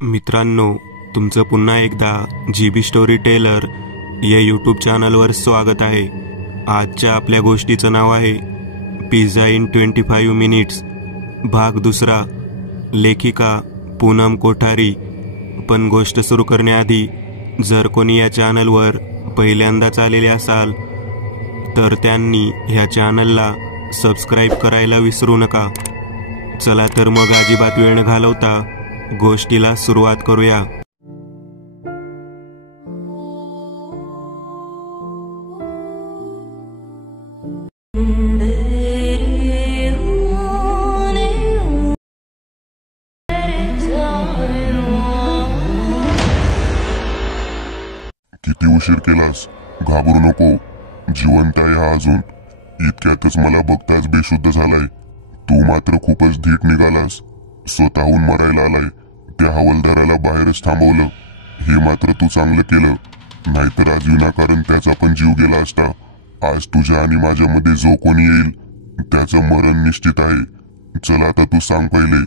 मित्रांनो, तुमचं पुन्हा एकदा GB स्टोरी टेलर या यूट्यूब चॅनलवर स्वागत आहे। आजच्या आपल्या गोष्टीचं नाव आहे पिझ्झा इन 25 मिनिट्स, भाग दुसरा। लेखिका पूनम कोठारी। पण गोष्ट सुरू करण्याआधी जर कोणी या चॅनलवर पहिल्यांदाच आलेले असाल तर त्यांनी ह्या चॅनलला सबस्क्राईब करायला विसरू नका। चला तर मग अजिबात वेळ न घालवता गोष्टीला सुरुवात करूया। किती उशीर केलास? घाबरू नको, जिवंत आहे हा अजून। इतक्यातच मला बघताच बेशुद्ध झालाय। तू मात्र खूपच धीट निघालास, स्वतःहून मरायला आलाय। त्या हवालदाराला बाहेरच थांबवलं, हे मात्र तू चांगलं केलं, नाहीतर आज विनाकारण त्याचा पण जीव गेला असता। आज तुझ्या आणि माझ्यामध्ये जो कोणी येईल त्याचं मरण निश्चित आहे। चल आता तू सांग पहिले,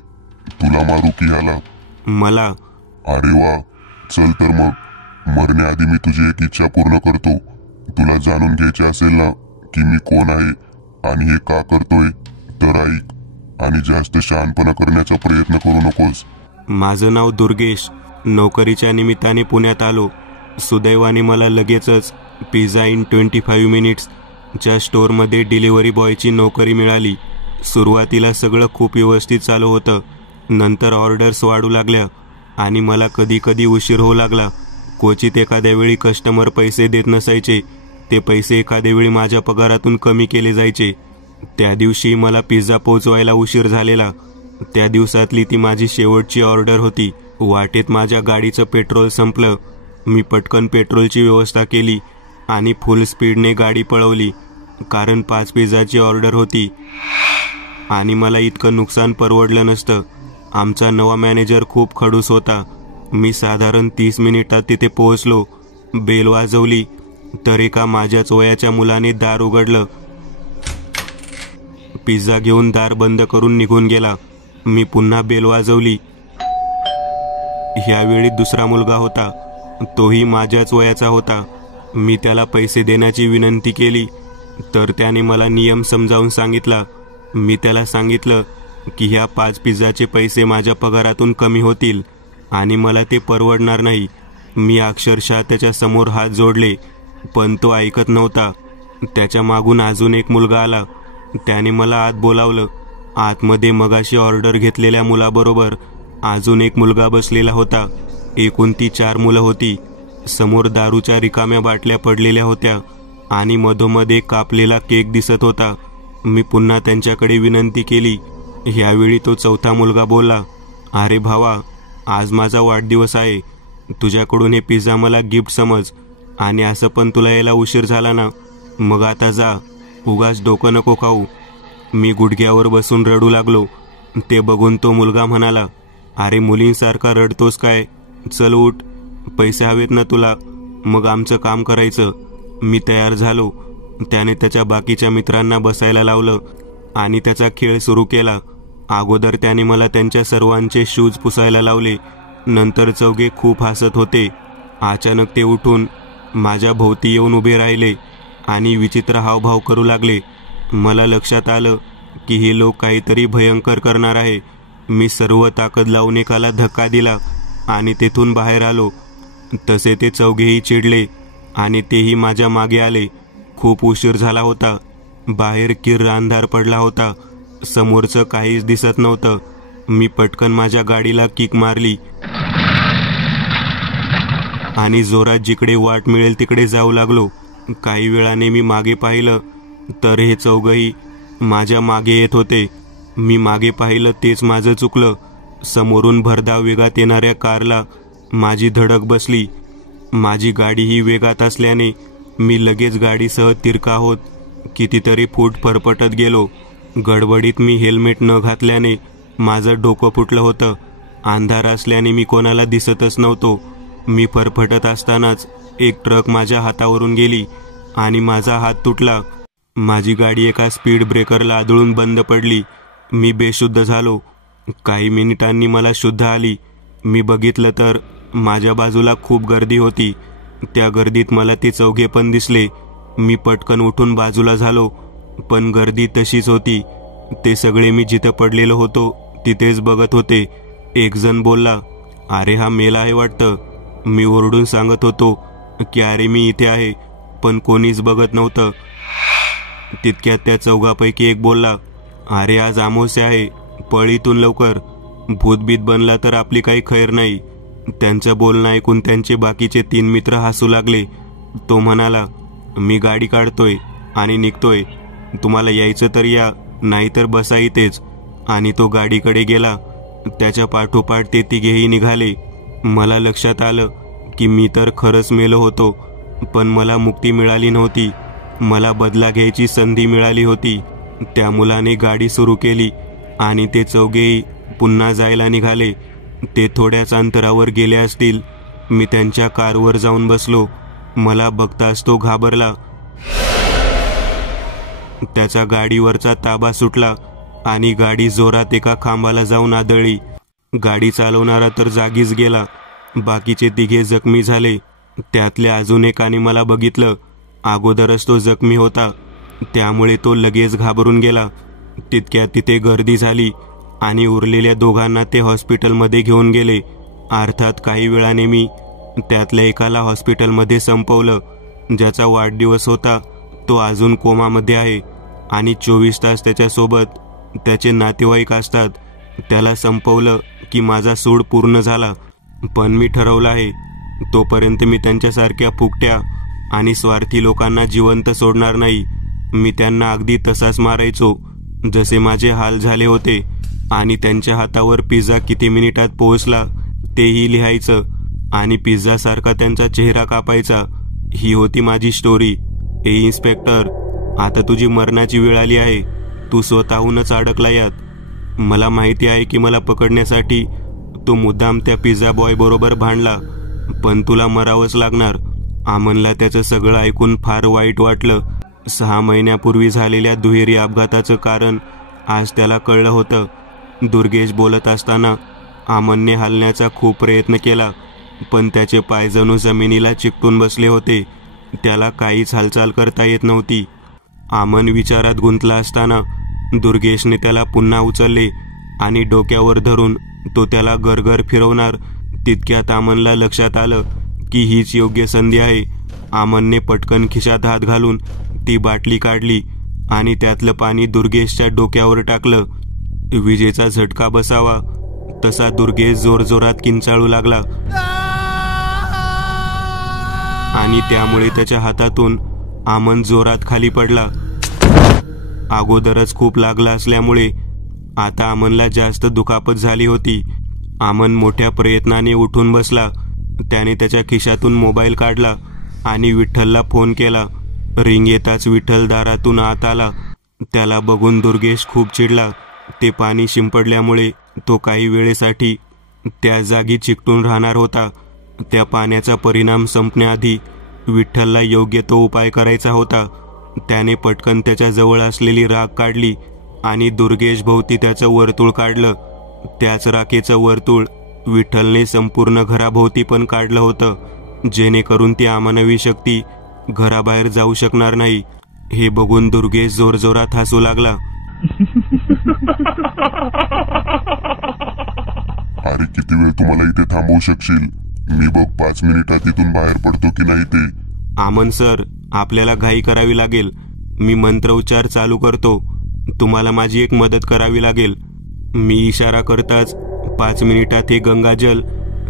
तुला मारू की ह्याला? मला? अरे वा, चल तर मग। मरण्याआधी मी तुझी एक इच्छा पूर्ण करतो। तुला जाणून घ्यायचे असेल ना की मी कोण आहे आणि हे का करतोय, तर ऐक आणि जास्त शहाणपणा करण्याचा प्रयत्न करू नकोस। माझं नाव दुर्गेश। नोकरीच्या निमित्ताने पुण्यात आलो। सुदैवाने मला लगेचच पिझ्झा इन 25 मिनिट्स च्या स्टोअरमध्ये डिलिव्हरी बॉयची नोकरी मिळाली। सुरुवातीला सगळं खूप व्यवस्थित चालू होतं, नंतर ऑर्डर्स वाढू लागल्या आणि मला कधी कधी उशीर होऊ लागला। क्वचित एखाद्या वेळी कस्टमर पैसे देत नसायचे, ते पैसे एखाद्या वेळी माझ्या पगारातून कमी केले जायचे। त्या दिवशी मला पिझ्झा पोचवायला उशीर झालेला। त्या दिवसातली ती माझी शेवटची ऑर्डर होती। वाटेत माझ्या गाडीचं पेट्रोल संपलं। मी पटकन पेट्रोलची व्यवस्था केली आणि फुल स्पीडने गाडी पळवली, कारण 5 पिझ्झाची ऑर्डर होती आणि मला इतकं नुकसान परवडलं नसतं। आमचा नवा मॅनेजर खूप खडूस होता। मी साधारण 30 मिनिटात तिथे पोहोचलो। बेल वाजवली तर एका माझ्याच वयाच्या मुलाने दार उघडलं, पिझ्झा घेऊन दार बंद करून निघून गेला। मी पुन्हा बेल वाजवली। ह्यावेळी दुसरा मुलगा होता, तोही माझ्याच वयाचा होता। मी त्याला पैसे देण्याची विनंती केली तर त्याने मला नियम समजावून सांगितला। मी त्याला सांगितलं की ह्या 5 पिझ्झाचे पैसे माझ्या पगारातून कमी होतील आणि मला ते परवडणार नाही। मी अक्षरशः त्याच्या समोर हात जोडले, पण तो ऐकत नव्हता। त्याच्या मागून अजून एक मुलगा आला, त्याने मला आत बोलावलं। आतमध्ये मगाशी ऑर्डर घेतलेल्या मुलाबरोबर अजून एक मुलगा बसलेला होता। एकूण ती 4 मुलं होती। समोर दारूच्या रिकाम्या बाटल्या पडलेल्या होत्या आणि मधोमध कापलेला केक दिसत होता। मी पुन्हा त्यांच्याकडे विनंती केली। ह्यावेळी तो चौथा मुलगा बोलला, अरे भावा, आज माझा वाढदिवस आहे, तुझ्याकडून हे पिझ्झा मला गिफ्ट समज, आणि असं पण तुला यायला उशीर झाला ना, मग आता जा, उगाच डोकं नको खाऊ। मी गुडघ्यावर बसून रडू लागलो। ते बघून तो मुलगा म्हणाला, अरे मुलींसारखा रडतोस काय? चल उठ, पैसे हवेत ना तुला, मग आमचं काम करायचं। मी तयार झालो। त्याने त्याच्या बाकीच्या मित्रांना बसायला लावलं आणि त्याचा खेळ सुरू केला। अगोदर त्याने मला त्यांच्या सर्वांचे शूज पुसायला लावले, नंतर चौघे खूप हसत होते। अचानक ते उठून माझ्या भोवती येऊन उभे राहिले आणि विचित्र हावभाव करू लागले। मला लक्षात आलं की हे लोक काहीतरी भयंकर करणार आहे। मी सर्व ताकद लावून एकाला धक्का दिला आणि तेथून बाहेर आलो। तसे ते चौघेही चिडले आणि तेही माझ्या मागे आले। खूप उशीर झाला होता। बाहेर किर्र अंधार पडला होता, समोरचं काहीच दिसत नव्हतं। मी पटकन माझ्या गाडीला किक मारली आणि जोरात जिकडे वाट मिळेल तिकडे जाऊ लागलो। काही वेळाने मी मागे पाहिलं तर हे चौघही माझ्या मागे येत होते। मी मागे पाहिलं तेच माझं चुकलं। समोरून भरधाव वेगात येणाऱ्या कारला माझी धडक बसली। माझी गाडी ही वेगात असल्याने मी लगेच गाडीसह तिरका होत कितीतरी फूट फरफटत गेलो। गडबडीत मी हेल्मेट न घातल्याने माझं डोकं फुटलं होतं। अंधार असल्याने मी कोणाला दिसतच नव्हतो। मी फरफटत असतानाच एक ट्रक माझ्या हातावरून गेली आणि माझा हात तुटला। माझी गाडी एका स्पीड ब्रेकरला आदळून बंद पडली। मी बेशुद्ध झालो। काही मिनिटांनी मला शुद्ध आली मी बघितलं तर माझ्या बाजूला खूप गर्दी होती. त्या गर्दीत मला ते चौघे पण दिसले. मी पटकन उठून बाजूला झालो, पण गर्दी तशीच होती. ते सगळे मी जिथं पडलेलो होतो तिथेच बघत होते. एक जण बोलला, अरे हा मेला आहे वाटतं. मी ओरडून सांगत होतो की अरे मी इथे आहे, पण कोणीच बघत नव्हतं. तितक्यात त्या चौघापैकी एक बोलला, अरे आज अमावस्या आहे, पळ इथून लवकर. भूतबीत बनला तर आपली काही खैर नाही. त्यांचं बोलणं ऐकून त्यांचे बाकीचे 3 मित्र हसू लागले. तो म्हणाला, मी गाडी काढतोय आणि निघतोय. तुम्हाला यायचं तर या, नाहीतर बसा इथेच. आणि तो गाडीकडे गेला. त्याच्या पाठोपाठ ते तिघेही निघाले. मला लक्षात आलं की मी तर खरंच मेलो होतो, पण मला मुक्ती मिळाली नव्हती. मला बदला घ्यायची संधी मिळाली होती. त्या मुलाने गाडी सुरू केली आणि ते चौघेही पुन्हा जायला निघाले. ते थोड्याच अंतरावर गेले असतील. मी त्यांच्या कारवर जाऊन बसलो. मला बघताच तो घाबरला. त्याचा गाडीवरचा ताबा सुटला आणि गाडी जोरात एका खांबाला जाऊन आदळली. गाडी चालवणारा तर जागीच गेला. बाकीचे तिघे जखमी झाले. त्यातल्या अजून एकाने मला बघितलं. अगोदरच तो जखमी होता, त्यामुळे तो लगेच घाबरून गेला. तितक्यात तिथे गर्दी झाली आणि उरलेल्या दोघांना ते हॉस्पिटलमध्ये घेऊन गेले. अर्थात काही वेळाने मी त्यातल्या एकाला हॉस्पिटलमध्ये संपवलं. ज्याचा वाढदिवस होता तो अजून कोमामध्ये आहे आणि 24 तास त्याच्यासोबत त्याचे नातेवाईक असतात. त्याला संपवलं की माझा सूड पूर्ण झाला. पण मी ठरवलं आहे, तोपर्यंत मी त्यांच्यासारख्या फुकट्या आणि स्वार्थी लोकांना जिवंत सोडणार नाही. मी त्यांना अगदी तसाच मारायचो जसे माझे हाल झाले होते. आणि त्यांच्या हातावर पिझ्झा किती मिनिटात पोहोचला तेही लिहायचं आणि पिझ्झासारखा त्यांचा चेहरा कापायचा. ही होती माझी स्टोरी. ए इन्स्पेक्टर, आता तुझी मरणाची वेळ आली आहे. तू स्वतःहूनच अडकला यात. मला माहिती आहे की मला पकडण्यासाठी तो मुद्दाम त्या पिझ्झा बॉय बरोबर भांडला, पण तुला मरावंच लागणार. आमनला त्याचं सगळं ऐकून फार वाईट वाटलं. 6 महिन्यापूर्वी झालेल्या दुहेरी अपघाताचं कारण आज त्याला कळलं होतं. दुर्गेश बोलत असताना आमनने हलण्याचा खूप प्रयत्न केला, पण त्याचे पाय जणू जमिनीला चिकटून बसले होते. त्याला काहीच हालचाल करता येत नव्हती. आमन विचारात गुंतला असताना दुर्गेशने त्याला पुन्हा उचलले आणि डोक्यावर धरून तो त्याला गरगर फिरवणार. तितक्यात आमनला लक्षात आलं की हीच योग्य संधी आहे. आमनने पटकन खिशात हात घालून ती बाटली काढली आणि त्यातलं पाणी दुर्गेशच्या डोक्यावर टाकलं. विजेचा झटका बसावा तसा दुर्गेश जोरजोरात किंचाळू लागला आणि त्यामुळे त्याच्या हातातून आमन जोरात खाली पडला. अगोदरच खूप लागला असल्यामुळे आता आमनला जास्त दुखापत झाली होती. आमन मोठ्या प्रयत्नाने उठून बसला. त्याने त्याच्या खिशातून मोबाईल काढला आणि विठ्ठलला फोन केला. रिंग येताच विठ्ठल दारातून आत आला. त्याला बघून दुर्गेश खूप चिडला. ते पाणी शिंपडल्यामुळे तो काही वेळेसाठी त्या जागी चिकटून राहणार होता. त्या पाण्याचा परिणाम संपण्याआधी विठ्ठलला योग्य तो उपाय करायचा होता. त्याने पटकन त्याच्या जवळ असलेली राख काढली आणि दुर्गेश भोवती त्याचं वर्तुळ काढलं. त्याच राखेचं वर्तुळ विठ्ठलने संपूर्ण घराभोवती पण काढलं होतं, जेणेकरून ती अमानवी शक्ती घराबाहेर जाऊ शकणार नाही. हे बघून दुर्गेश जोरजोरात हसू लागला. अरे किती वेळ तुम्हाला इथे थांबवू शकशील? मी बघ 5 मिनिटात इथून बाहेर पडतो की नाही ते. आमन सर, आपल्याला घाई करावी लागेल. मी मंत्रोच्चार चालू करतो. तुम्हाला माझी एक मदत करावी लागेल. मी इशारा करताच 5 मिनिटात हे गंगाजल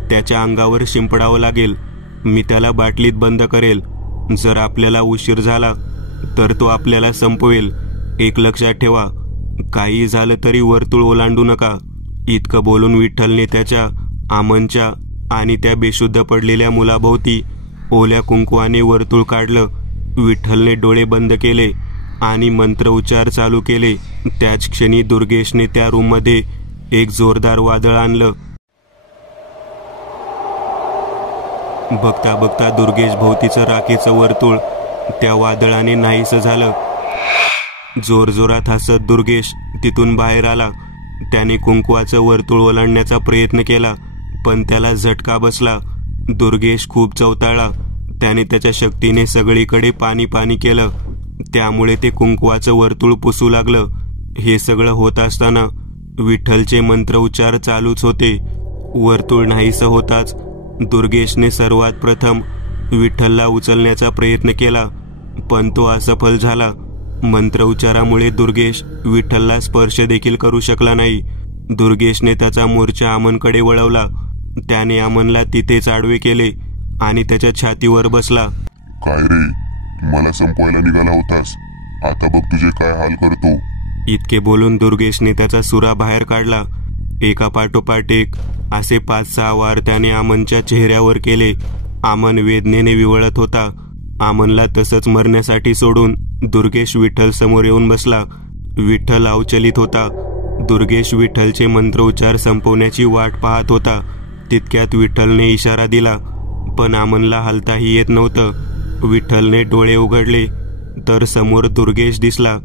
त्याच्या अंगावर शिंपडावं लागेल. मी त्याला बाटलीत बंद करेल. जर आपल्याला उशीर झाला तर तो आपल्याला संपवेल. एक लक्षात ठेवा, काही झालं तरी वर्तुळ ओलांडू नका. इतकं बोलून विठ्ठलने त्याच्या, आमनच्या आणि त्या बेशुद्ध पडलेल्या मुलाभोवती ओल्या कुंकवाने वर्तुळ काढलं. विठ्ठलने डोळे बंद केले आणि मंत्रोच्चार चालू केले. त्याच क्षणी दुर्गेशने त्या रूममध्ये एक जोरदार वादळ आणलं. बघता बघता दुर्गेश भोवतीचं राखेचं वर्तुळ त्या वादळाने नाहीसं झालं. जोरजोरात हसत दुर्गेश तिथून बाहेर आला. त्याने कुंकवाचं वर्तुळ ओलांडण्याचा प्रयत्न केला, पण त्याला झटका बसला. दुर्गेश खूप चवताळला. त्याने त्याच्या शक्तीने सगळीकडे पाणी पाणी केलं. त्यामुळे ते कुंकवाचं वर्तुळ पुसू लागलं. हे सगळं होत असताना विठ्ठलचे मंत्रोच्चार चालूच होते. वर्तुळ नाहीसं होताच दुर्गेशने सर्वात प्रथम विठ्ठलला उचलण्याचा प्रयत्न केला, पण तो असफल झाला. मंत्रोच्चारामुळे दुर्गेश विठ्ठलला स्पर्श देखील करू शकला नाही. दुर्गेशने त्याचा मोर्चा अमनकडे वळवला. त्याने अमनला तिथेच आडवे केले आणि त्याच्या छातीवर बसला. काय रे, मला संपवायला निघाला होतास, आता बघ तुझे काय हाल करतो. इतके बोलून दुर्गेशने त्याचा सुरा बाहेर काढला. एका पाठोपाठ एक असे 5-6 वार त्याने अमनच्या चेहऱ्यावर केले. अमन वेदनेने विवळत होता. अमनला तसंच मरण्यासाठी सोडून दुर्गेश विठ्ठल समोर येऊन बसला. विठ्ठल अवचलित होता. दुर्गेश विठ्ठलचे मंत्रोच्चार संपवण्याची वाट पाहत होता. तितक्यात विठ्ठलने इशारा दिला, पण अमनला हलताही येत नव्हतं. विठ्ठलने डोळे उघडले तर समोर दुर्गेश दिसला.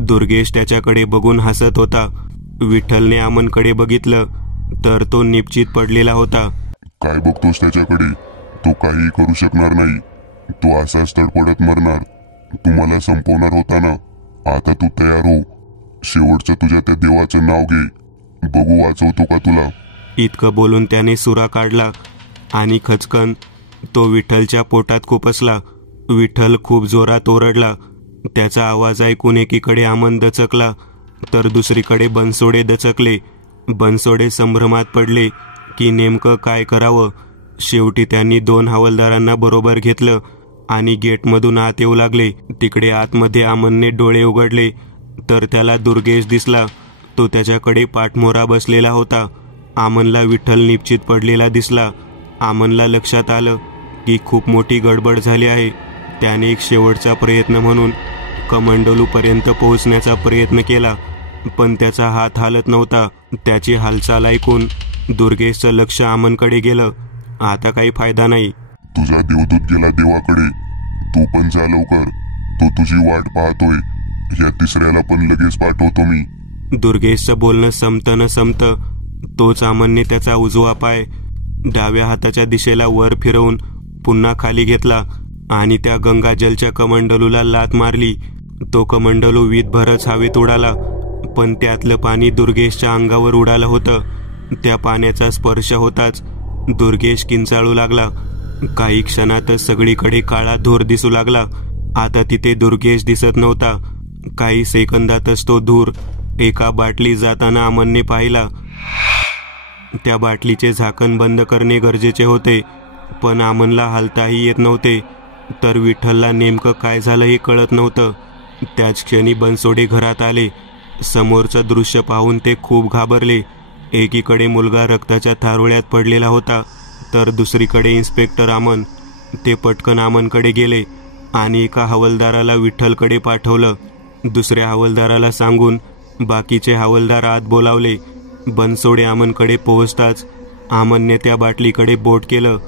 दुर्गेश त्याच्याकडे बघून हसत होता. विठ्ठलने अमनकडे बघितलं तर तो निपचित पडलेला होता. काय बघतोस त्याच्याकडे? तो काही करू शकणार नाही. तो असाच तडपडत मरणार. तू मला संपवणार होता ना, आता तू तयार हो. शेवटचं तुझ्या त्या देवाचं नाव घे, बघू वाचवतो का तुला. इतकं बोलून त्याने सुरा काढला आणि खचकन तो विठ्ठलच्या पोटात खुपसला. विठ्ठल खूप जोरात ओरडला. त्याचा आवाज ऐकून एकीकडे अमन दचकला तर दुसरीकडे बनसोडे दचकले. बनसोडे संभ्रमात पडले की नेमकं काय करावं. शेवटी त्यांनी 2 हवालदारांना बरोबर घेतलं आणि गेटमधून आत येऊ लागले. तिकडे आतमध्ये अमनने डोळे उघडले तर त्याला दुर्गेश दिसला. तो त्याच्याकडे पाठमोरा बसलेला होता. अमनला विठ्ठल निपचित पडलेला दिसला. अमनला लक्षात आलं की खूप मोठी गडबड झाली आहे. त्याने एक शेवटचा प्रयत्न म्हणून कमंडलूपर्यंत पोहोचण्याचा प्रयत्न केला, पण त्याचा हात हालत नव्हता. त्याची हालचाल ऐकून दुर्गेशचं लक्ष अमनकडे गेलं. आता काही फायदा नाही. तुझा देवदूत गेला देवाकडे, तू पण जा लवकर. तो तुझी वाट पाहतोय. या तिसऱ्याला पण लगेच पाठवतो मी. दुर्गेशचं बोलणं संपतं न संपतं तोच अमनने त्याचा उजवा पाय डाव्या हाताच्या दिशेला वर फिरवून पुन्हा खाली घेतला आणि त्या गंगाजलच्या कमंडलूला लात मारली. तो कमंडलू वीतभरच हवेत उडाला, पण त्यातलं पाणी दुर्गेशच्या अंगावर उडालं होतं. त्या पाण्याचा स्पर्श होताच दुर्गेश किंचाळू लागला. काही क्षणातच सगळीकडे काळा धूर दिसू लागला. आता तिथे दुर्गेश दिसत नव्हता. काही सेकंदातच तो धूर एका बाटली जाताना अमनने पाहिला. त्या बाटलीचे झाकण बंद करणे गरजेचे होते, पण अमनला हालताही येत नव्हते. तर विठ्ठलला नेमकं काय झालं हे कळत नव्हतं. त्याच क्षणी बनसोडे घरात आले. समोरचं दृश्य पाहून ते खूप घाबरले. एकीकडे मुलगा रक्ताच्या थारोळ्यात पडलेला होता तर दुसरीकडे इन्स्पेक्टर अमन. ते पटकन अमनकडे गेले आणि एका हवालदाराला विठ्ठलकडे पाठवलं. दुसऱ्या हवालदाराला सांगून बाकीचे हवालदार आत बोलावले. बनसोडे अमनकडे पोहोचताच अमनने त्या बाटलीकडे बोट केलं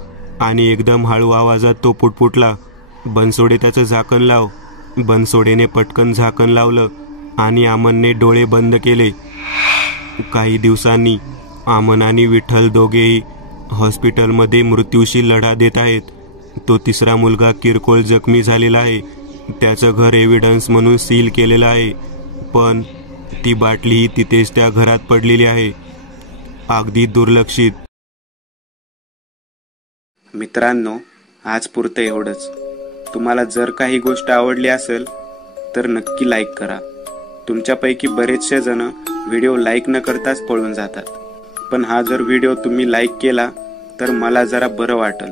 आणि एकदम हळू आवाजात तो पुटपुटला, बनसोडे त्याचं झाकण लाव. बनसोडेने पटकन झाकण लावलं आणि अमनने डोळे बंद केले. काही दिवसांनी अमन आणि विठ्ठल दोघेही हॉस्पिटलमध्ये मृत्यूशी लढा देत आहेत. तो तिसरा मुलगा किरकोळ जखमी झालेला आहे. त्याचं घर एव्हिडन्स म्हणून सील केलेलं आहे, पण ती बाटलीही तिथेच त्या घरात पडलेली आहे, अगदी दुर्लक्षित. मित्रांनो, आज पुरतं एवढंच. तुम्हाला जर काही गोष्ट आवडली असेल तर नक्की लाईक करा. तुमच्यापैकी बरेचसे जण व्हिडिओ लाईक न करताच पळून जातात, पण हा जर व्हिडिओ तुम्ही लाईक केला तर मला जरा बरं वाटेल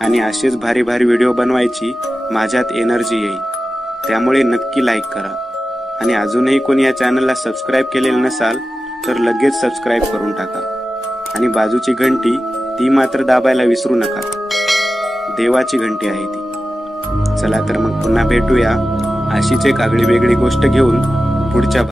आणि असेच भारी भारी व्हिडिओ बनवायची माझ्यात एनर्जी येईल. त्यामुळे नक्की लाईक करा आणि अजूनही कोणी या चॅनलला सबस्क्राईब केलेलं नसाल तर लगेच सबस्क्राईब करून टाका आणि बाजूची घंटी ती मात्र दाबायला विसरू नका. देवाची घंटी आहे ती. चला तर मग पुन्हा भेटूया अशीच एक आगळी वेगळी गोष्ट घेऊन पुढच्या